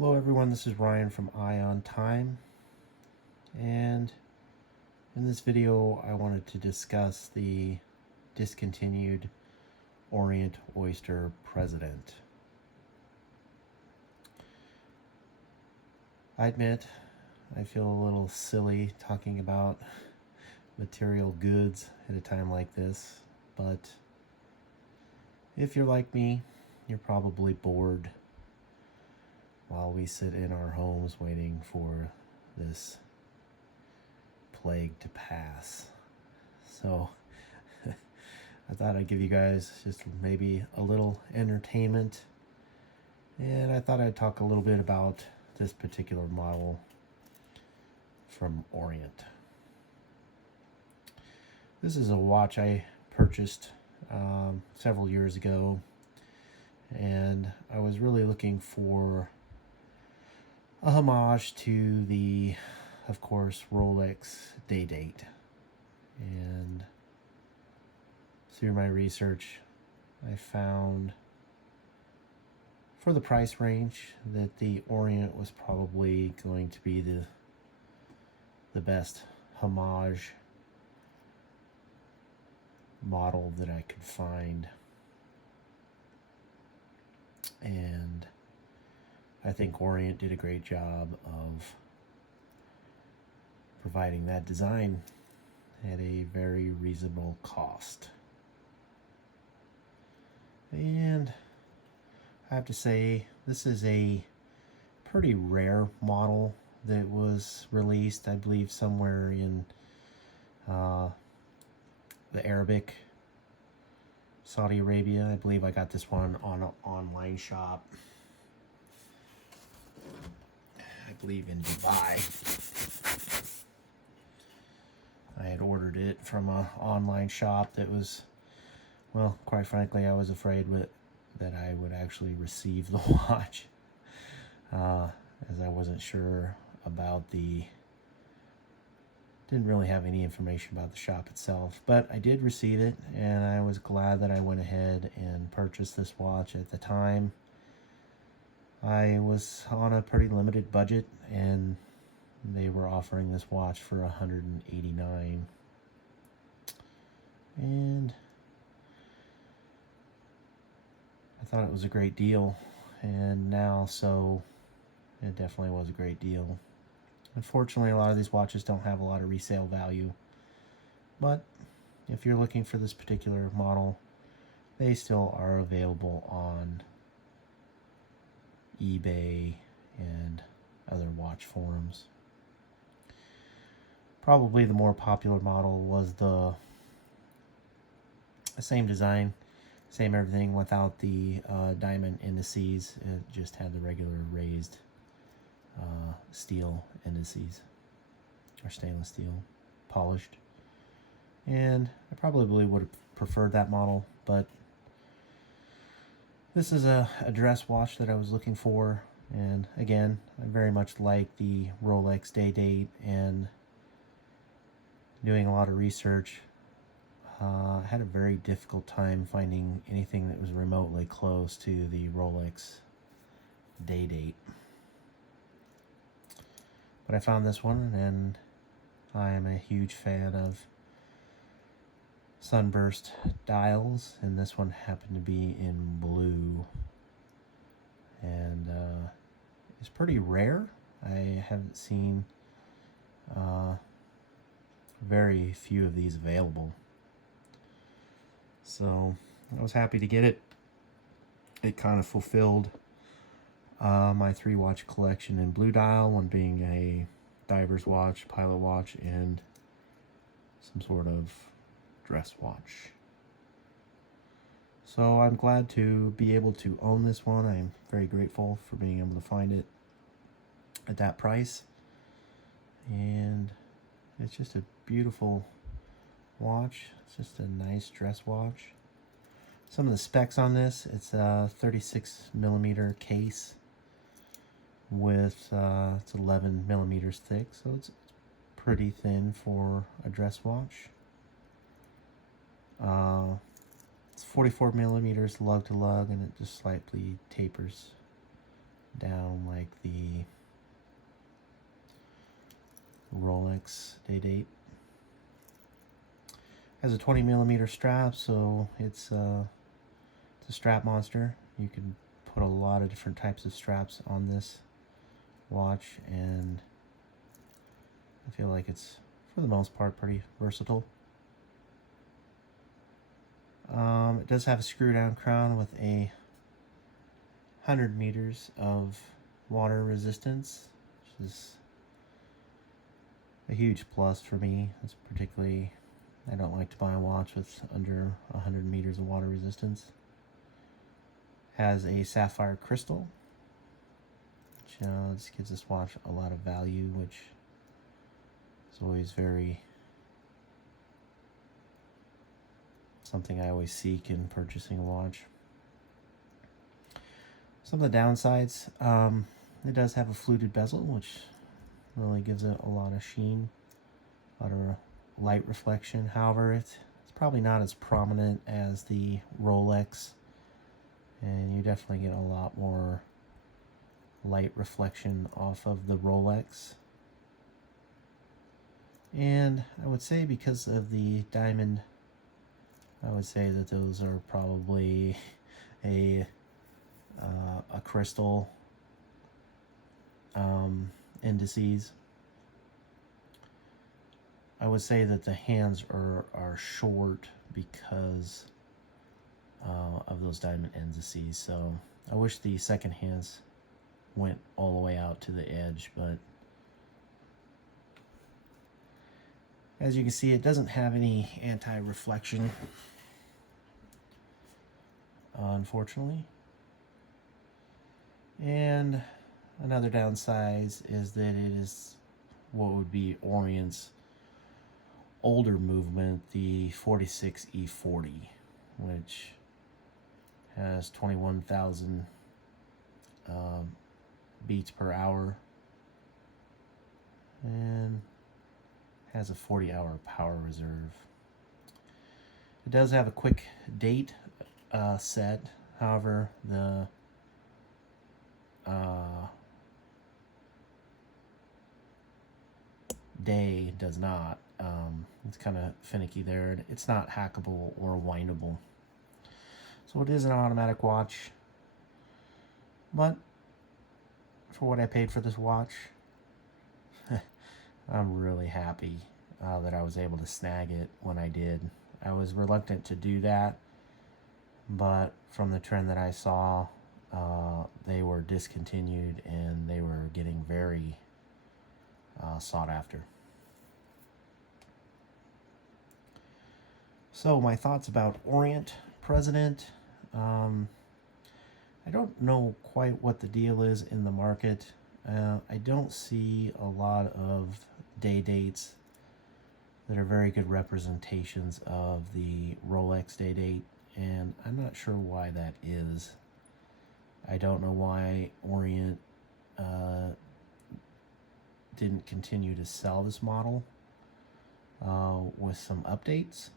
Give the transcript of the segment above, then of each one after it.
Hello everyone, this is Ryan from Eye on Time, and in this video I wanted to discuss the discontinued Orient President. I admit I feel a little silly talking about material goods at a time like this, but if you're like me, you're probably bored while we sit in our homes waiting for this plague to pass. So I thought I'd give you guys just maybe a little entertainment, and I thought I'd talk a little bit about this particular model from Orient. This is a watch I purchased several years ago, and I was really looking for a homage to the, of course, Rolex Day Date. And through my research, I found for the price range that the Orient was probably going to be the best homage model that I could find. And I think Orient did a great job of providing that design at a very reasonable cost. And I have to say, this is a pretty rare model that was released, I believe, somewhere in the Arabic, Saudi Arabia. I believe I got this one on an online shop. I believe in Dubai. I had ordered it from an online shop that was, well, quite frankly, I was afraid that I would actually receive the watch, as I wasn't sure about didn't really have any information about the shop itself. But I did receive it, and I was glad that I went ahead and purchased this watch. At the time, I was on a pretty limited budget, and they were offering this watch for $189, and I thought it was a great deal. And now, so it definitely was a great deal. Unfortunately, a lot of these watches don't have a lot of resale value, but if you're looking for this particular model, they still are available on eBay and other watch forums. Probably the more popular model was the same design, same everything, without the diamond indices. It just had the regular raised steel indices, or stainless steel, polished. And I probably would have preferred that model, but this is a dress watch that I was looking for. And again, I very much like the Rolex Day Date, and doing a lot of research, I had a very difficult time finding anything that was remotely close to the Rolex Day Date. But I found this one, and I am a huge fan of sunburst dials, and this one happened to be in blue, and it's pretty rare. I haven't seen very few of these available, so I was happy to get it. It kind of fulfilled my 3-watch collection in blue dial, one being a diver's watch, pilot watch, and some sort of dress watch. So I'm glad to be able to own this one. I'm very grateful for being able to find it at that price, and it's just a beautiful watch. It's just a nice dress watch. Some of the specs on this: it's a 36 millimeter case with it's 11 millimeters thick, so it's pretty thin for a dress watch. It's 44 millimeters lug to lug, and it just slightly tapers down like the Rolex Day Date. Has a 20mm strap, so it's a strap monster. You can put a lot of different types of straps on this watch, and I feel like it's, for the most part, pretty versatile. It does have a screw down crown with a 100 meters of water resistance, which is a huge plus for me. It's particularly, I don't like to buy a watch with under 100 meters of water resistance. Has a sapphire crystal, which this gives this watch a lot of value, which is always something I always seek in purchasing a watch. Some of the downsides, it does have a fluted bezel, which really gives it a lot of sheen, a lot of light reflection. However, it's probably not as prominent as the Rolex, and you definitely get a lot more light reflection off of the Rolex. And I would say because of the diamond, I would say that those are probably a crystal indices. I would say that the hands are short because of those diamond indices. So I wish the second hands went all the way out to the edge, but as you can see, it doesn't have any anti-reflection, unfortunately. And another downside is that it is what would be Orient's older movement, the 46E40, which has 21,000 beats per hour and has a 40-hour power reserve. It does have a quick date set. However, the day does not. It's kind of finicky there. It's not hackable or windable. So it is an automatic watch. But for what I paid for this watch, I'm really happy that I was able to snag it when I did. I was reluctant to do that, but from the trend that I saw, they were discontinued and they were getting very sought after. So my thoughts about Orient President. I don't know quite what the deal is in the market. I don't see a lot of day dates that are very good representations of the Rolex day date, and I'm not sure why that is. I don't know why Orient didn't continue to sell this model with some updates.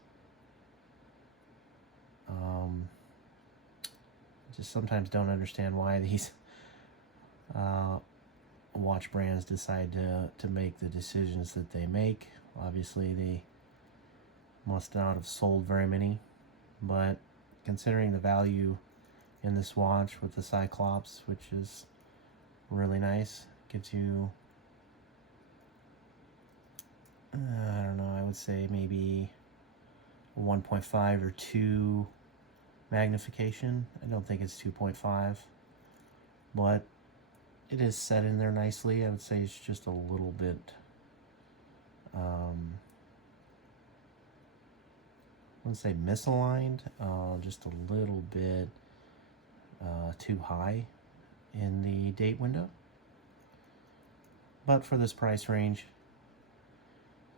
Just sometimes don't understand why these watch brands decide to make the decisions that they make. Obviously, they must not have sold very many, but considering the value in this watch with the Cyclops, which is really nice, gives you, I don't know, I would say maybe 1.5 or 2 magnification. I don't think it's 2.5, but it is set in there nicely. I would say it's just a little bit I wouldn't say misaligned, just a little bit too high in the date window. But for this price range,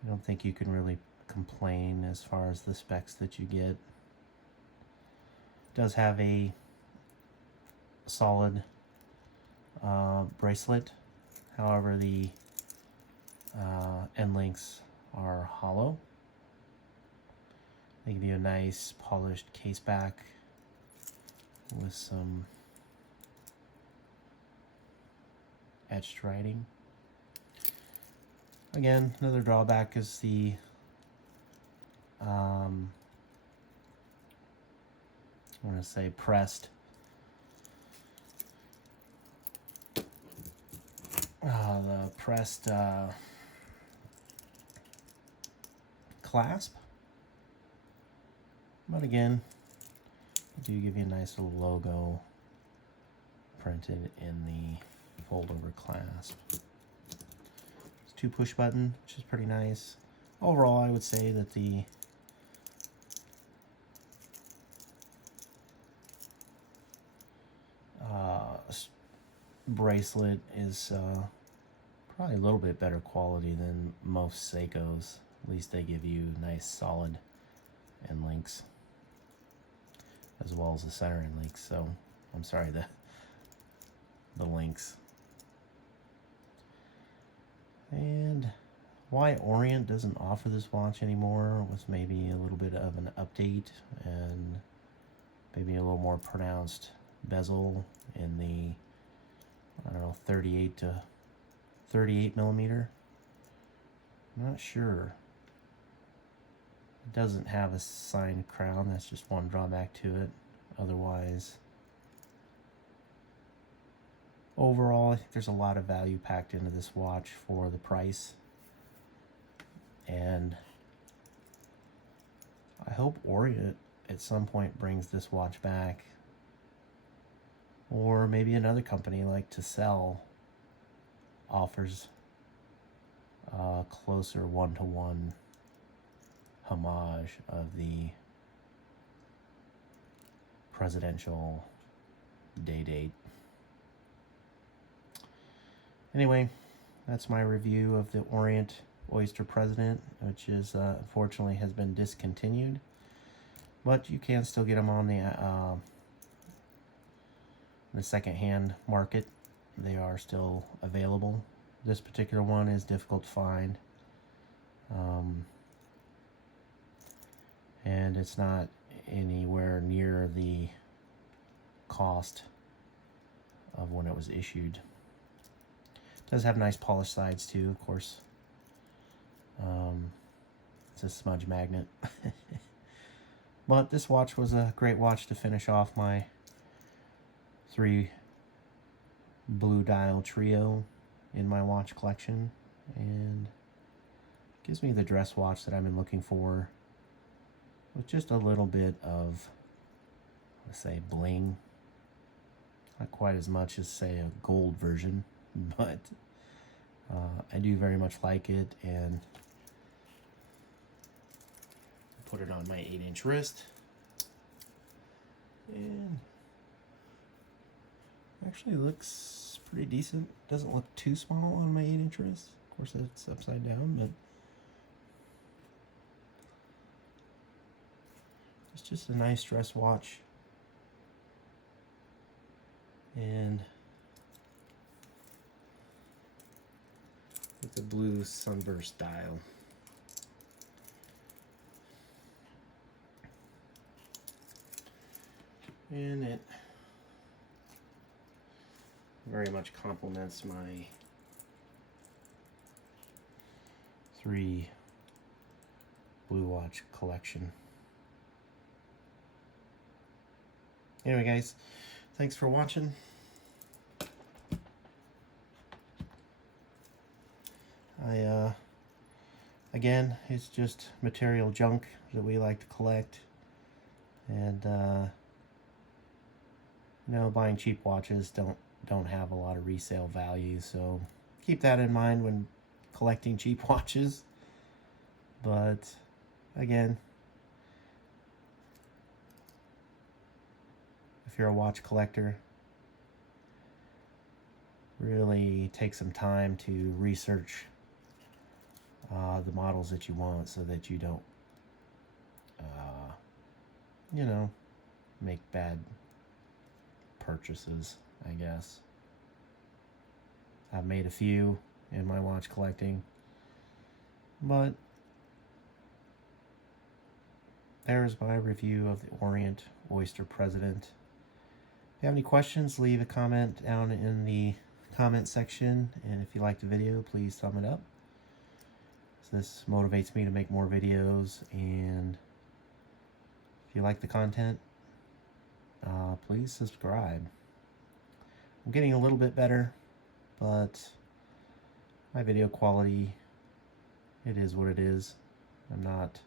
I don't think you can really complain as far as the specs that you get. It does have a solid bracelet. However, the end links are hollow. They give you a nice polished case back with some etched writing. Again, another drawback is the I want to say pressed clasp. But again, they do give you a nice little logo printed in the fold-over clasp. It's 2 push button, which is pretty nice. Overall, I would say that the bracelet is probably a little bit better quality than most Seikos. At least they give you nice solid end links, as well as the center end links. So I'm sorry, the links. And why Orient doesn't offer this watch anymore was maybe a little bit of an update and maybe a little more pronounced bezel in the, I don't know, 38 to 38 millimeter. I'm not sure. It doesn't have a signed crown. That's just one drawback to it. Otherwise, overall, I think there's a lot of value packed into this watch for the price. And I hope Orient at some point brings this watch back. Or maybe another company like to sell offers a closer one-to-one homage of the Presidential Day Date. Anyway, that's my review of the Orient Oyster President, which is unfortunately has been discontinued, but you can still get them on the second-hand market. They are still available. This particular one is difficult to find, and it's not anywhere near the cost of when it was issued. It does have nice polished sides too, of course. It's a smudge magnet. But this watch was a great watch to finish off my 3 blue dial trio in my watch collection, and gives me the dress watch that I've been looking for, with just a little bit of, let's say, bling. Not quite as much as, say, a gold version, but I do very much like it, and put it on my 8-inch wrist, and actually looks pretty decent. Doesn't look too small on my 8-inch wrist. Of course, it's upside down, but it's just a nice dress watch. And with the blue sunburst dial. And it very much complements my 3 blue watch collection. Anyway, guys, thanks for watching. Again, it's just material junk that we like to collect, and you know, buying cheap watches don't have a lot of resale value, so keep that in mind when collecting cheap watches. But again, if you're a watch collector, really take some time to research the models that you want, so that you don't you know, make bad purchases, I guess. I've made a few in my watch collecting, but there's my review of the Orient Oyster President. If you have any questions, leave a comment down in the comment section, and if you like the video, please thumb it up. So this motivates me to make more videos, and if you like the content, please subscribe. I'm getting a little bit better, but my video quality, it is what it is. I'm not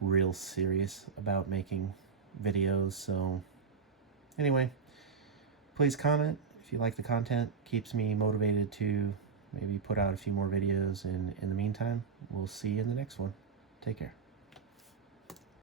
real serious about making videos, so anyway, please comment if you like the content. Keeps me motivated to maybe put out a few more videos, and in the meantime, we'll see you in the next one. Take care.